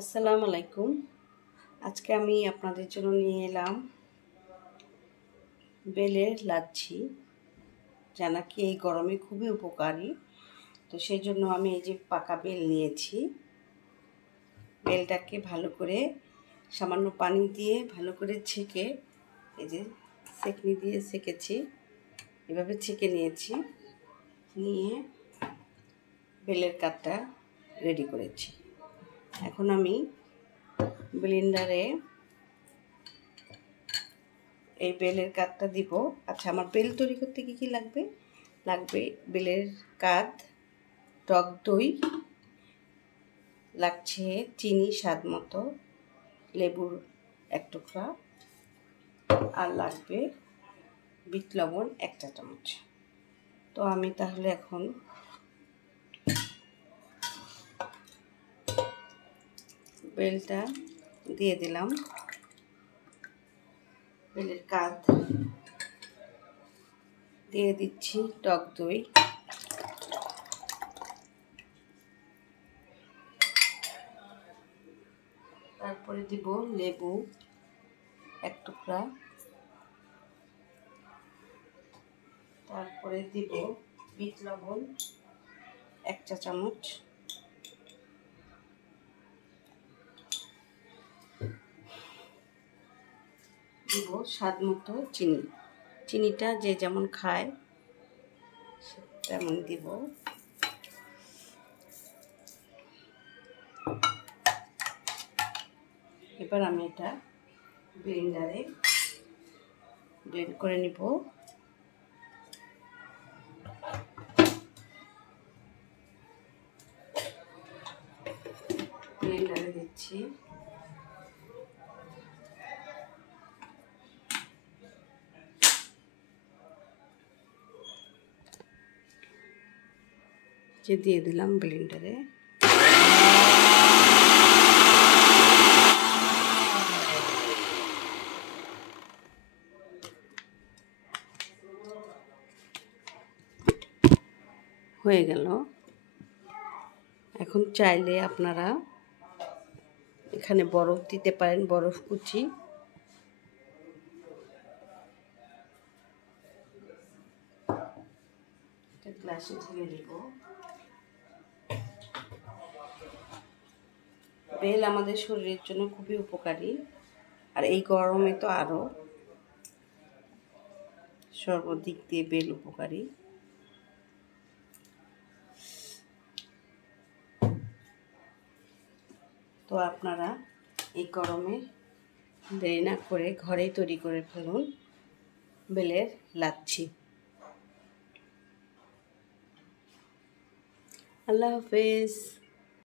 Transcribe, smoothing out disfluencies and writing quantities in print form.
আসসালামু আলাইকুম। আজকে আমি আপনাদের জন্য নিয়ে এলাম বেলের লাচ্ছি, যা নাকি এই গরমে খুবই উপকারী। তো সেই জন্য আমি এই যে পাকা বেল নিয়েছি। বেলটাকে ভালো করে সামান্য পানি দিয়ে ভালো করে ছেঁকে, এই যে সেকনি দিয়ে সেকেছি, এভাবে ছেঁকে নিয়েছি। নিয়ে বেলের কাঠটা রেডি করেছি। এখন আমি ব্লেন্ডারে এই বেলের কাঠটা দিব। আচ্ছা, আমার বেল তৈরি করতে কী কী লাগবে? লাগবে বেলের কাঠ, টক দই, লাগছে চিনি স্বাদ মতো, লেবুর এক টুকরা, আর লাগবে বিট লবণ 1 চা চামচ। তো আমি তাহলে এখন বেলটা দিয়ে দিলাম, বেলের কাঠ দিয়ে দিচ্ছি, টক দই, তারপরে দিব লেবু 1 টুকরা, তারপরে দিব বিট লবণ 1 চা চামচ, দিব স্বাদ মতো চিনি। চিনিটা যে যেমন খায় তেমন দিব। এবার আমি এটা ব্লেন্ডারে ব্লেন্ড করে নিব। ব্লেন্ডারে দিচ্ছি। যে দিয়ে দিলাম ব্লেন্ডারে। হয়ে গেল। এখন চাইলে আপনারা এখানে বরফ দিতে পারেন, বরফ কুচি। একটা গ্লাসে ঢেলে দেব। বেল আমাদের শরীরের জন্য খুবই উপকারী, আর এই গরমে তো আরও সর্বদিক দিয়ে বেল উপকারী। তো আপনারা এই গরমে দেরি না করে ঘরেই তৈরি করে ফেলুন বেলের লাচ্ছি। আল্লাহ হাফেজ।